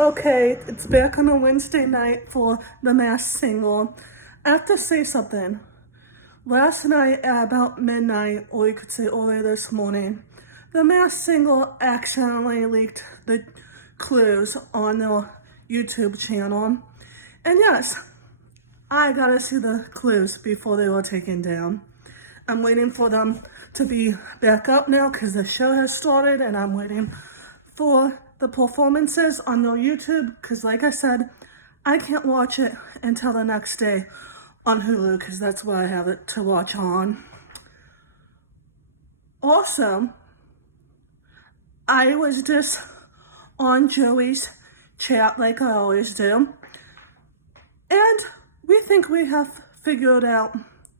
Okay, it's back on a Wednesday night for The Masked Singer. I have to say something. Last night at about midnight, or you could say early this morning, The Masked Singer accidentally leaked the clues on their YouTube channel. And yes, I gotta see the clues before they were taken down. I'm waiting for them to be back up now because the show has started, and I'm waiting for the performances on their YouTube because, like I said, I can't watch it until the next day on Hulu because that's what I have it to watch on. Also, I was just on Joey's chat like I always do, and we think we have figured out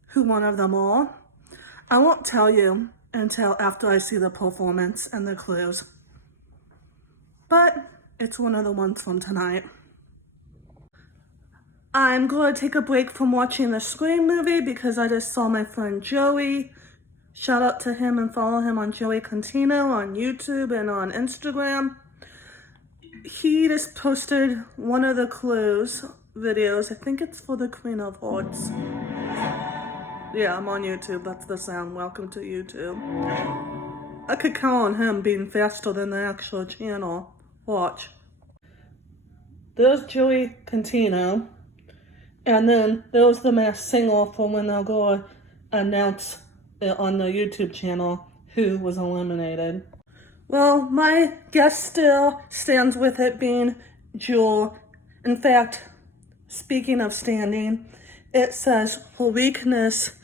who one of them are. I won't tell you until after I see the performance and the clues. But it's one of the ones from tonight. I'm going to take a break from watching the Scream movie because I just saw my friend Joey. Shout out to him and follow him on Joey Contino on YouTube and on Instagram. He just posted one of the clues videos. I think it's for the Queen of Hearts. Yeah, I'm on YouTube. That's the sound. Welcome to YouTube. I could count on him being faster than the actual channel. Watch. There's Joey Contino. And then there was The Masked Singer for when they'll go announce it on the YouTube channel who was eliminated. Well, my guess still stands with it being Jewel. In fact, speaking of standing, it says her weakness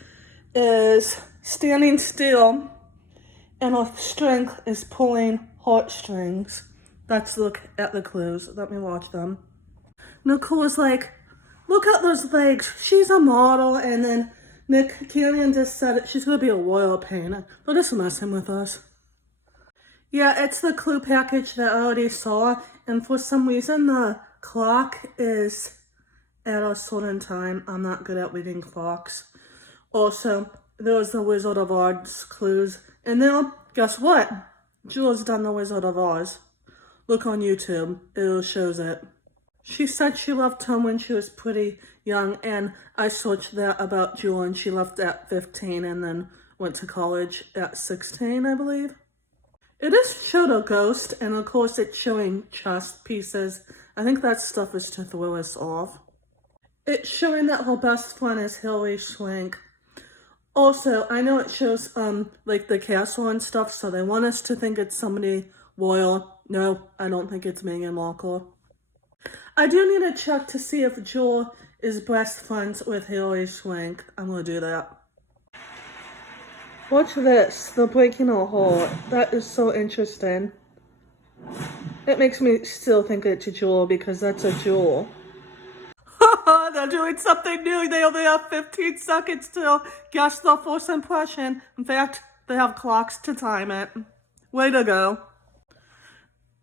is standing still and her strength is pulling heartstrings. Let's look at the clues. Let me watch them. Nicole's like, look at those legs. She's a model. And then Nick Cannon just said she's going to be a royal pain. They're just messing with us. Yeah, it's the clue package that I already saw. And for some reason, the clock is at a certain time. I'm not good at reading clocks. Also, there was the Wizard of Oz clues. And now, guess what? Jewel's done the Wizard of Oz. Look on YouTube. It shows it. She said she left home when she was pretty young, and I searched that about Jewel, and she left at 15 and then went to college at 16, I believe. It is showed a ghost, and of course it's showing chest pieces. I think that stuff is to throw us off. It's showing that her best friend is Hilary Swank. Also, I know it shows like the castle and stuff, so they want us to think it's somebody royal. No, I don't think it's Meghan Markle. I do need to check to see if Jewel is best friends with Hilary Swank. I'm gonna do that. Watch this. They're breaking a heart. That is so interesting. It makes me still think it's a Jewel because that's a Jewel. They're doing something new. They only have 15 seconds to guess the first impression. In fact, they have clocks to time it. Way to go.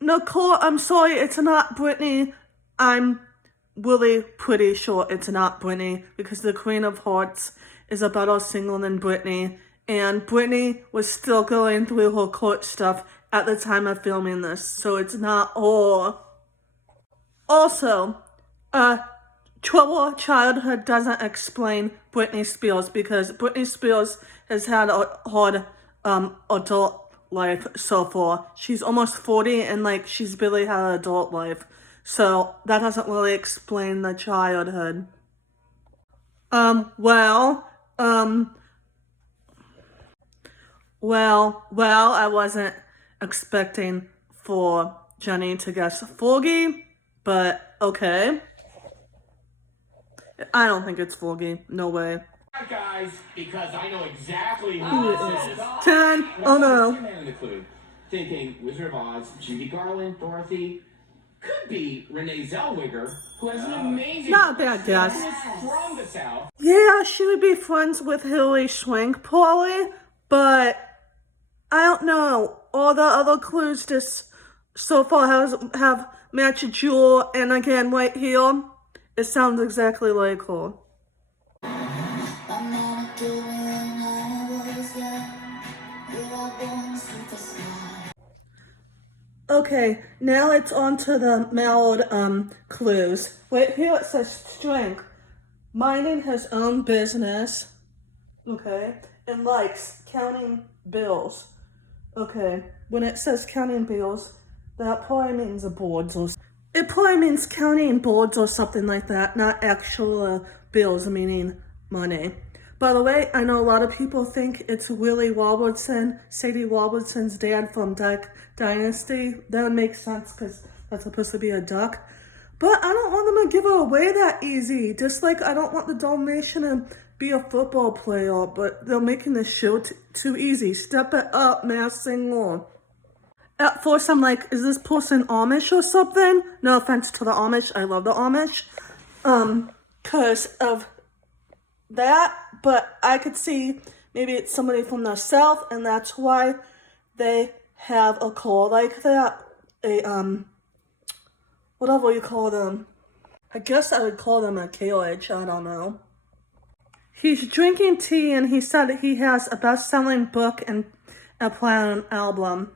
Nicole, I'm sorry, it's not Britney. I'm really pretty sure it's not Britney because the Queen of Hearts is a better singer than Britney. And Britney was still going through her court stuff at the time of filming this. So it's not her. Also, Troubled Childhood doesn't explain Britney Spears because Britney Spears has had a hard adult life so far. She's almost 40 and like she's barely had an adult life. So that doesn't really explain the childhood. Well, I wasn't expecting for Jenny to guess Fergie, but okay. I don't think it's Fergie. No way. Guys, because I know exactly who this is. 10. Oh no. Thinking Wizard of Oz, Judy Garland, Dorothy. Could be Renee Zellweger, who has an amazing... Not a bad guess. From the South. Yeah, she would be friends with Hilary Swank, probably, but I don't know. All the other clues just so far have matched Jewel, and again, right here, it sounds exactly like her. Okay, now it's on to the Mallard clues. Wait, here it says strength. Minding his own business. Okay. And likes counting bills. Okay. When it says counting bills, that probably means the boards or it probably means counting boards or something like that, not actual bills, meaning money. By the way, I know a lot of people think it's Willie Robertson, Sadie Robertson's dad from Duck Dynasty. That would make sense because that's supposed to be a duck. But I don't want them to give her away that easy. Just like I don't want the Dalmatian to be a football player, but they're making this show too easy. Step it up, Masked Singer. At first I'm like, is this person Amish or something? No offense to the Amish, I love the Amish. Cause of that, but I could see maybe it's somebody from the South and that's why they have a call like that. Whatever you call them. I guess I would call them a KOH, I don't know. He's drinking tea and he said that he has a best-selling book and a platinum album.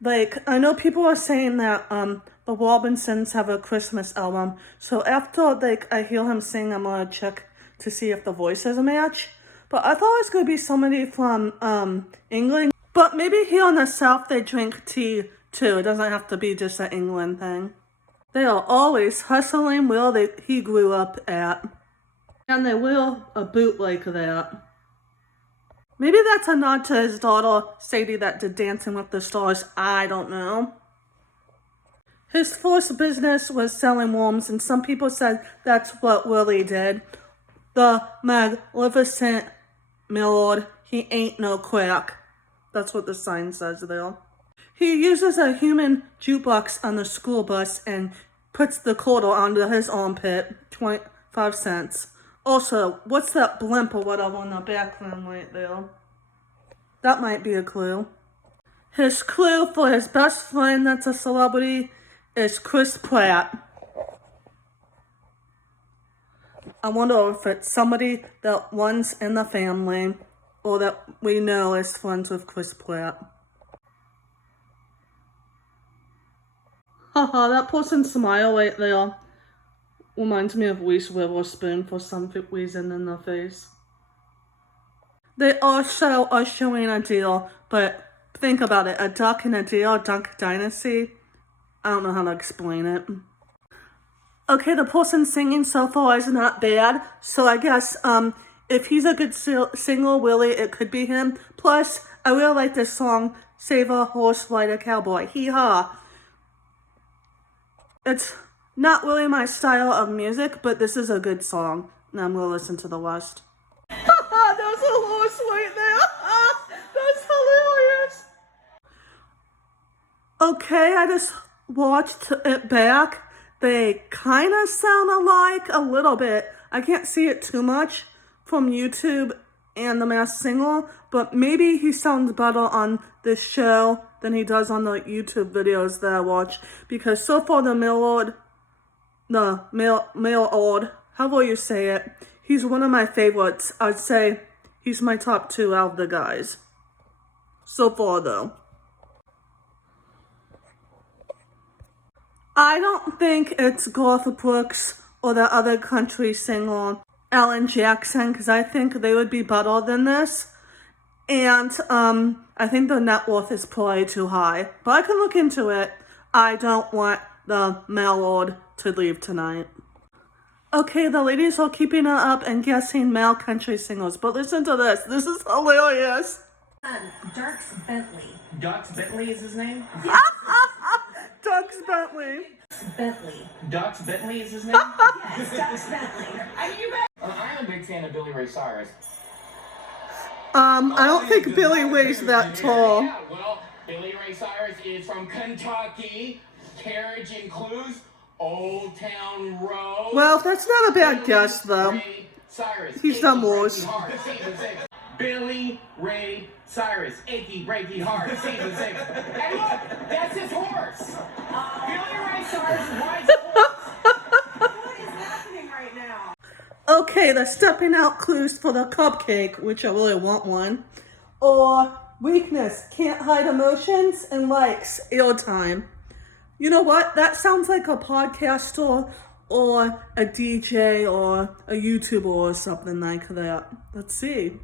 Like, I know people are saying that the Robinsons have a Christmas album. So after like I hear him sing, I'm gonna check to see if the voices match. But I thought it was gonna be somebody from England. But maybe here in the South they drink tea too. It doesn't have to be just an England thing. They are always hustling where he grew up at. And they wear a boot like that. Maybe that's a nod to his daughter, Sadie, that did Dancing with the Stars. I don't know. His first business was selling worms, and some people said that's what Willie did. The magnificent Millard, he ain't no quack. That's what the sign says there. He uses a human jukebox on the school bus and puts the quarter under his armpit, 25 cents. Also, what's that blimp or whatever in the background right there? That might be a clue. His clue for his best friend that's a celebrity is Chris Pratt. I wonder if it's somebody that runs in the family or that we know is friends with Chris Pratt. Haha, that person's smile right there reminds me of Reese Witherspoon for some reason in the face. They also are showing a deal, but think about it. A duck and a deal, Duck Dynasty. I don't know how to explain it. Okay, the person singing so far is not bad. So I guess if he's a good singer, Willie, it could be him. Plus, I really like this song, Save a Horse, Ride a Cowboy. Hee-haw. It's not really my style of music, but this is a good song. And I'm going to listen to the rest. There's a horse right there. That's hilarious. Okay, I just watched it back. They kind of sound alike a little bit. I can't see it too much from YouTube and The Masked Singer, but maybe he sounds better on this show than he does on the YouTube videos that I watch. Because so far the Millard, however you say it, he's one of my favorites. I'd say he's my top 2 out of the guys. So far though. I don't think it's Garth Brooks or the other country singer, Alan Jackson, because I think they would be better than this. And I think the net worth is probably too high. But I can look into it. I don't want the Mallard to leave tonight. Okay, the ladies are keeping it up and guessing male country singers. But listen to this. This is hilarious. Dierks Bentley. Dux Bentley is his name? Dierks Bentley. Bentley. Dux Bentley is his name? Yes, Dierks Bentley. I'm a big fan of Billy Ray Cyrus. I don't think Billy weighs that tall. Yeah, well, Billy Ray Cyrus is from Kentucky. Carriage and Clues, Old Town Road. Well, that's not a bad guess, though. Ray Cyrus. He's done worse. Billy Ray Cyrus, Achy Breaky Heart, Season 6. Hey, look, that's his horse. Billy Ray Cyrus rides a horse. What is happening right now? Okay, the stepping out clues for the cupcake, which I really want one. Or weakness, can't hide emotions, and likes, airtime. You know what? That sounds like a podcaster or a DJ or a YouTuber or something like that. Let's see.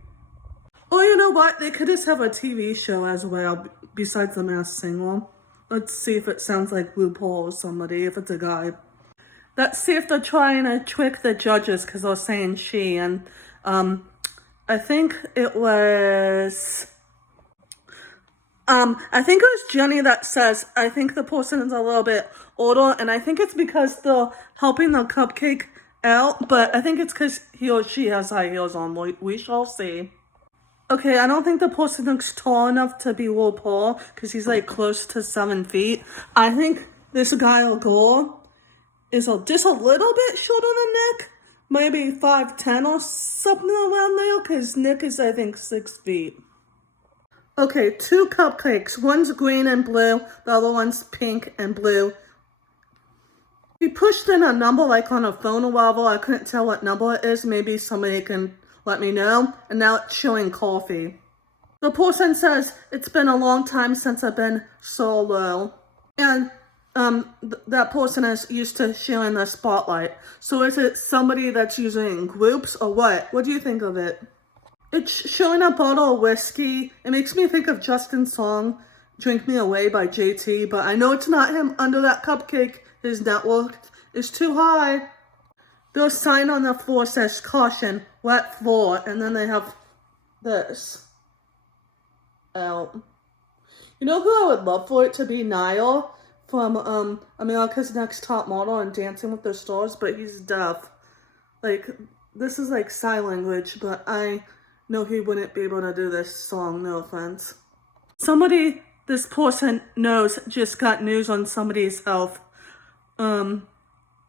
Or you know what? They could just have a TV show as well besides The Masked Singer. Let's see if it sounds like RuPaul or somebody, if it's a guy. Let's see if they're trying to trick the judges because they're saying she. And I think it was... I think it was Jenny that says, I think the person is a little bit older, and I think it's because they're helping the cupcake out, but I think it's because he or she has high heels on. We shall see. Okay, I don't think the person looks tall enough to be RuPaul, because he's like close to 7 feet. I think this guy or girl is just a little bit shorter than Nick. Maybe 5'10" or something around there, because Nick is, I think, 6 feet. Okay, 2 cupcakes. One's green and blue. The other one's pink and blue. He pushed in a number like on a phone or whatever. I couldn't tell what number it is. Maybe somebody can let me know. And now it's showing coffee. The person says, it's been a long time since I've been solo. And that person is used to sharing the spotlight. So is it somebody that's using groups or what? What do you think of it? It's showing a bottle of whiskey. It makes me think of Justin's song, Drink Me Away by JT, but I know it's not him under that cupcake. His network is too high. Their sign on the floor says, caution, wet floor, and then they have this out. You know who I would love for it to be? Niall from America's Next Top Model and Dancing with the Stars, but he's deaf. Like, this is like sign language, but I know he wouldn't be able to do this song, no offense. Somebody this person knows just got news on somebody's health. I'll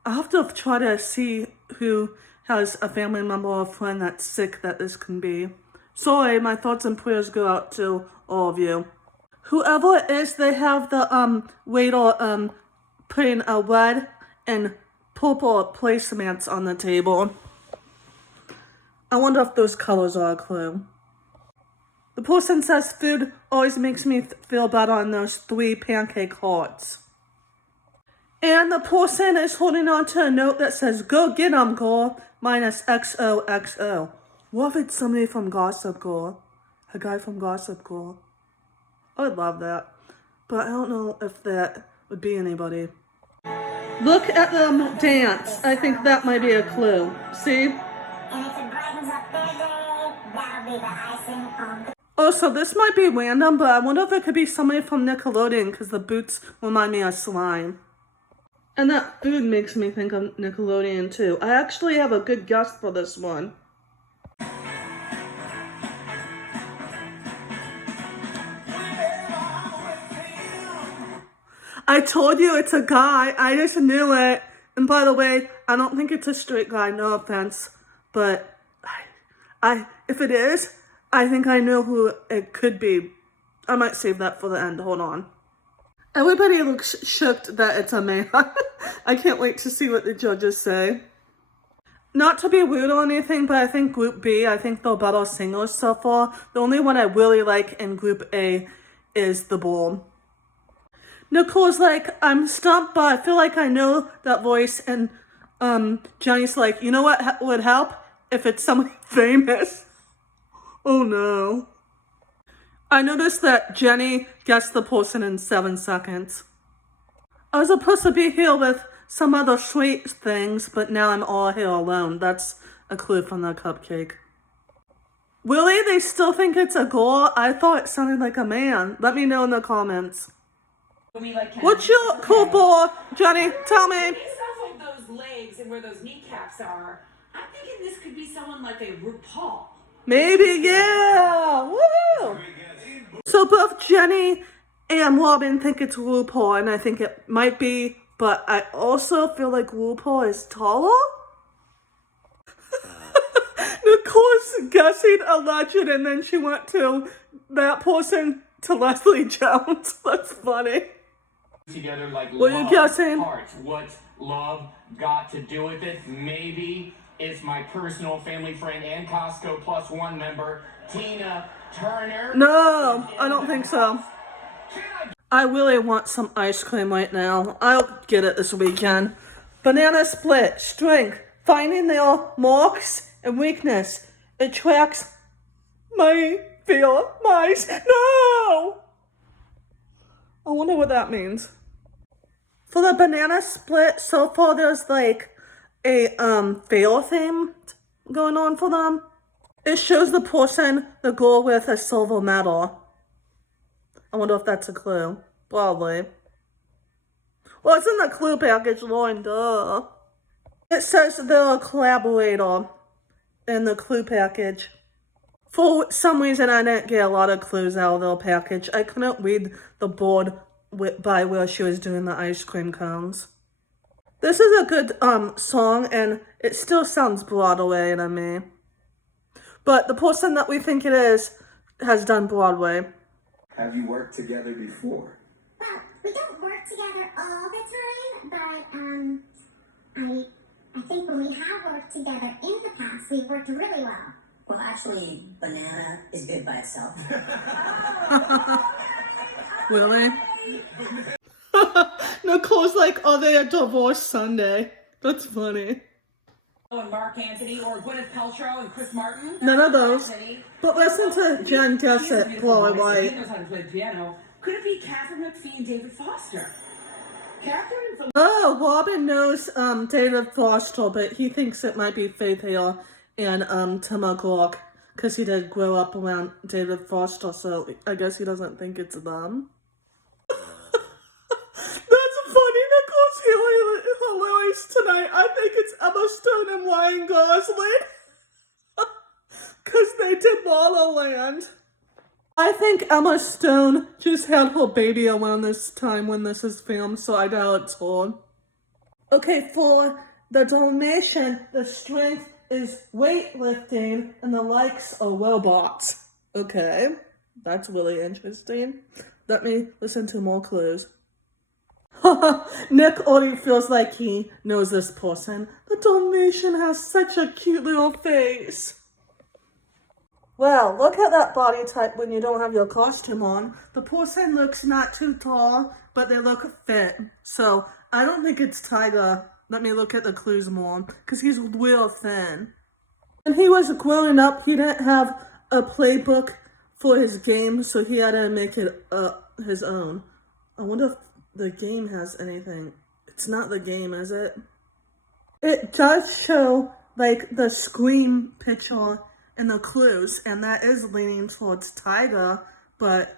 have to try to see who has a family member or friend that's sick that this can be. Sorry, my thoughts and prayers go out to all of you. Whoever it is, they have the waiter putting a red and purple placemats on the table. I wonder if those colors are a clue. The person says food always makes me feel better on those 3 pancake hearts. And the person is holding on to a note that says, go get 'em, girl, minus XOXO. What if it's somebody from Gossip Girl? A guy from Gossip Girl. I would love that. But I don't know if that would be anybody. Look at them dance. I think that might be a clue. See? Oh, so this might be random, but I wonder if it could be somebody from Nickelodeon because the boots remind me of slime. And that food makes me think of Nickelodeon too. I actually have a good guess for this one. I told you it's a guy. I just knew it. And by the way, I don't think it's a straight guy, no offense. But if it is, I think I know who it could be. I might save that for the end. Hold on. Everybody looks shocked that it's a man. I can't wait to see what the judges say. Not to be rude or anything, but I think Group B, I think they're better singers so far. The only one I really like in Group A is The Bull. Nicole's like, I'm stumped, but I feel like I know that voice. And Jenny's like, you know what would help? If it's somebody famous. Oh no. I noticed that Jenny guessed the person in 7 seconds. I was supposed to be here with some other sweet things, but now I'm all here alone. That's a clue from the cupcake. Really? They still think it's a girl? I thought it sounded like a man. Let me know in the comments. What's your cool ball, Jenny? Tell me. Based off of those legs and where those kneecaps are, I'm thinking this could be someone like a RuPaul. Maybe, yeah. Woo! So both Jenny and Robin think it's RuPaul, and I think it might be, but I also feel like RuPaul is taller. Nicole's guessing a legend, and then she went to that person to Leslie Jones. That's funny. Together like What are you guessing? Hearts. What's love got to do with it? Maybe it's my personal family friend and Costco Plus One member, Tina Turner. No, I don't think so. I really want some ice cream right now. I'll get it this weekend. Banana split, strength, finding their marks and weakness. It tracks my fear, mice. No! I wonder what that means. For the banana split, so far there's like a fail theme going on for them. It shows the person the goal with a silver medal. I wonder if that's a clue. Probably. Well, it's in the clue package, Lauren, duh. It says they're a collaborator in the clue package. For some reason, I didn't get a lot of clues out of their package. I couldn't read the board by where she was doing the ice cream cones. This is a good song, and it still sounds Broadway to me. But the person that we think it is has done Broadway. Have you worked together before? Well, we don't work together all the time, but I think when we have worked together in the past, we've worked really well. Well, actually, banana is big by itself. Really? Nicole's like, are they a divorce Sunday? That's funny. And Mark Anthony or Gwyneth Paltrow and Chris Martin. None of those. Anthony. But listen to Jen Gessett blow He away. knows how to play the piano. Could it be Catherine McPhee and David Foster? Catherine from Oh, Robin knows David Foster, but he thinks it might be Faith Hill and Tim McGraw, because he did grow up around David Foster, so I guess he doesn't think it's them. That's funny. Nicole's hilarious tonight. I think it's Emma Stone and Ryan Gosling. Because they did La La Land. I think Emma Stone just had her baby around this time when this is filmed, so I doubt it's her. Okay, for the Dalmatian, the strength is weightlifting and the likes are robots. Okay, that's really interesting. Let me listen to more clues. Nick already feels like he knows this person. The Dalmatian has such a cute little face. Well, look at that body type when you don't have your costume on. The person looks not too tall, but they look fit. So, I don't think it's Tiger. Let me look at the clues more, because he's real thin. When he was growing up, he didn't have a playbook for his game, so he had to make it his own. I wonder if the game has anything. It's not the game, is it? It does show, like, the Scream picture in the clues, and that is leaning towards Tiger, but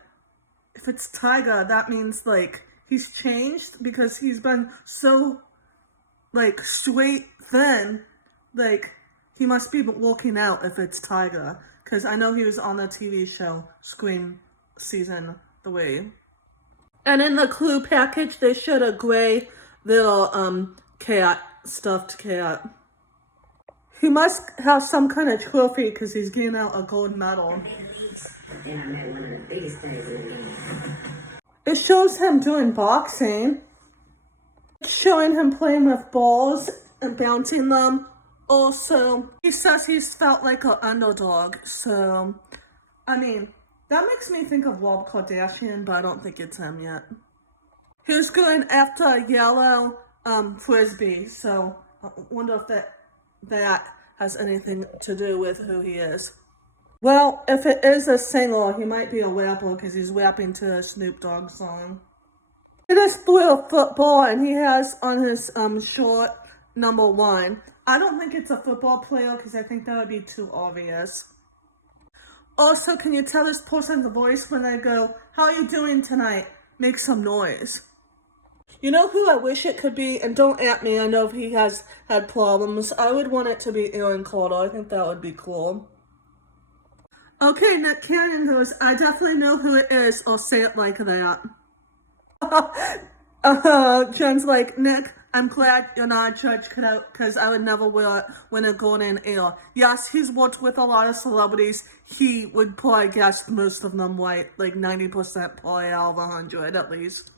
if it's Tiger, that means, like, he's changed because he's been so, like, straight thin, like, he must be working out if it's Tiger, because I know he was on the TV show Scream Season 3. And in the clue package, they showed a gray little cat, stuffed cat. He must have some kind of trophy because he's getting out a gold medal. And I met one of the biggest things in the game. It shows him doing boxing. It's showing him playing with balls and bouncing them. Also, he says he's felt like an underdog. So, I mean, that makes me think of Rob Kardashian, but I don't think it's him yet. He was going after a yellow frisbee, so I wonder if that has anything to do with who he is. Well, if it is a singer, he might be a rapper because he's rapping to a Snoop Dogg song. He just threw a football and he has on his short number 1. I don't think it's a football player because I think that would be too obvious. Also, can you tell this person's voice when they go, "How are you doing tonight?" Make some noise. You know who I wish it could be? And don't at me, I know if he has had problems. I would want it to be Aaron Carter. I think that would be cool. Okay, Nick Cannon goes, "I definitely know who it is," or say it like that. Jen's like, "Nick, I'm glad you're not a judge because I would never win a golden ear." Yes, he's worked with a lot of celebrities. He would probably guess most of them right, like 90% probably out of 100 at least.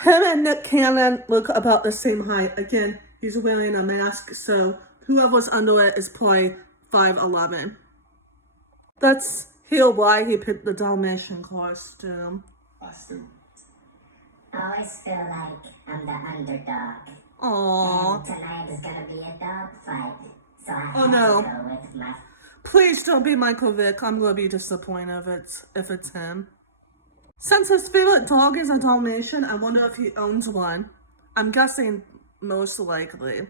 Him and Nick Cannon look about the same height. Again, he's wearing a mask, so whoever's under it is probably 5'11". That's why he picked the Dalmatian costume. I always feel like I'm the underdog. Aww. And tonight is gonna be a dog fight. So I Oh, have no. to go with my Please don't be Michael Vick. I'm gonna be disappointed if it's him. Since his favorite dog is a Dalmatian, I wonder if he owns one. I'm guessing most likely.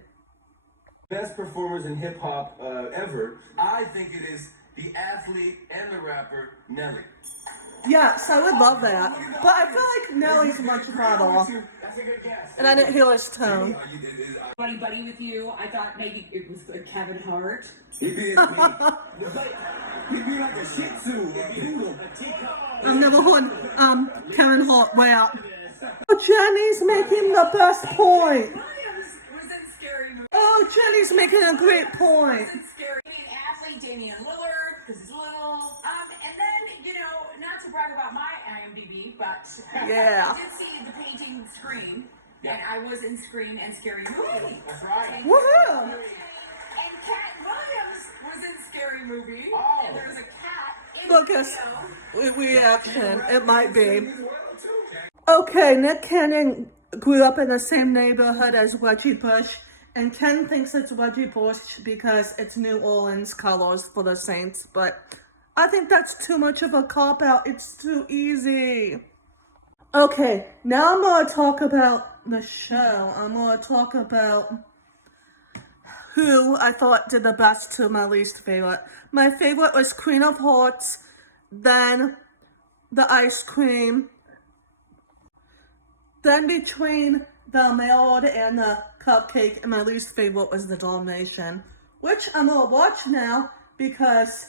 Best performers in hip hop ever. I think it is the athlete and the rapper Nelly. Yes, I would love that. But I feel like Nelly's much better. That's a good guess. And I didn't hear his tone. Buddy with you. I thought maybe it was Kevin Hart. He'd be like a Shih Tzu, a poodle. I've never heard Kevin Hart way out. Oh, Jenny's making the best point. Williams was in Scary Movie. Oh, Jenny's making a great point. Scary athlete Damian Lillard because he's little. And then, you know, not to brag about my IMDb, but Yeah. I did see the painting Scream, and I was in Scream and Scary Movie. That's right. Woohoo! And Cat Williams was in Scary Movie, Oh. and there was a cat in Lucas, the video. reaction. It might be. Okay, Nick Cannon grew up in the same neighborhood as Reggie Bush, and Ken thinks it's Reggie Bush because it's New Orleans colors for the Saints, but I think that's too much of a cop-out. It's too easy. Okay, now I'm going to talk about the show. I'm going to talk about who I thought did the best to my least favorite. My favorite was Queen of Hearts, then the ice cream, then between the mail and the cupcake, and my least favorite was the Dalmatian, which I'm gonna watch now because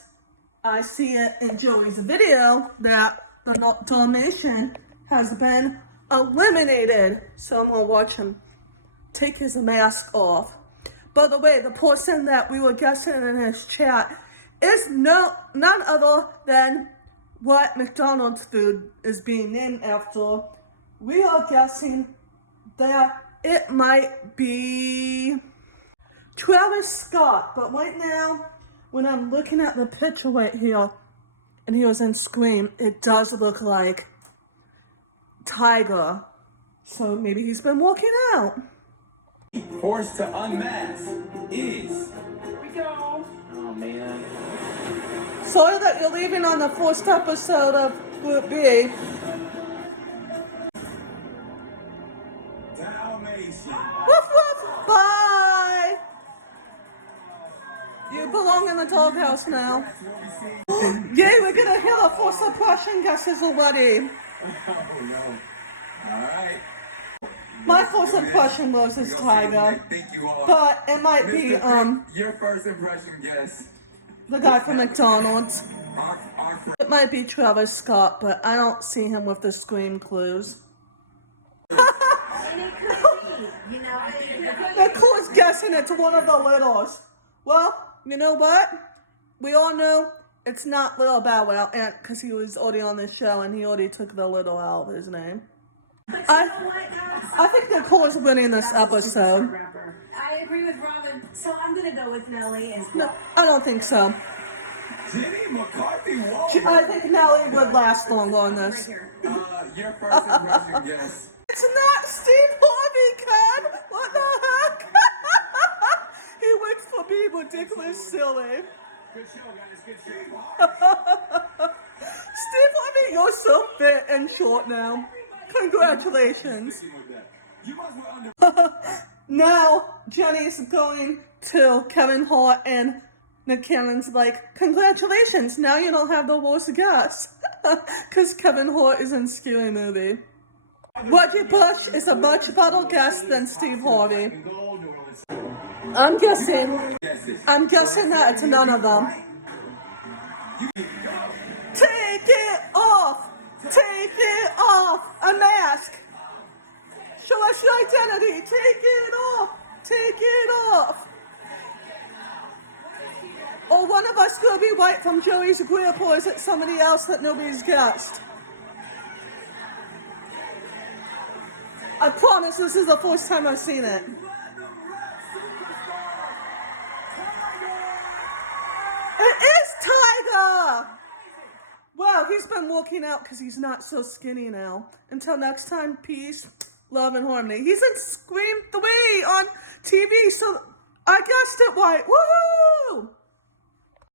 I see it in Joey's video that the Dalmatian has been eliminated. So I'm gonna watch him take his mask off. By the way, the person that we were guessing in his chat is none other than what McDonald's food is being named after. We are guessing that it might be Travis Scott, but right now, when I'm looking at the picture right here, and he was in Scream, it does look like Tiger. So maybe he's been working out. Forced to unmask is. Here we go. Oh, man. Sorry that you're leaving on the first episode of Group B. Dalmatian. Woof woof! Bye! You belong in the doghouse now. Yay, we're gonna hear the first suppression guesses already. Oh no. Alright. My first impression was this Tiger. I think you are. But it might be Your first impression guess. the guy from McDonald's. Our friend. It might be Travis Scott, but I don't see him with the Scream clues. And it could be, you know, Of course, guessing it's one of the littles. Well, you know what? We all know it's not Little Bow Wow, and because he was already on the show and he already took the little out of his name. I think Nicole is winning this episode. I agree with Robin, so I'm gonna go with Nelly as No, well. I don't think so. Jenny McCarthy, whoa. I think Nelly would last longer on this. Your first impression guess. It's not Steve Harvey, Ken! What the heck? He went for being ridiculous silly. Good show, guys. Good show. Steve Harvey, you're so fit and short now. Congratulations. You must be under. Now, Jenny's going to Kevin Hart and Nick Cannon's like, congratulations, now you don't have the worst guess. Because Kevin Hart is in Scary Movie. Reggie Bush is a much better guess than Steve Harvey. I'm guessing that it's none of them. Take it off! Take it off! A mask! Show us your identity! Take it off! Take it off! Or one of us gonna be white from Joey's group, or is it somebody else that nobody's guessed? I promise this is the first time I've seen it. It is Tiger! Well, Well, he's been walking out because he's not so skinny now. Until next time, peace, love, and harmony. He's in Scream 3 on TV, so I guessed it right. Woohoo!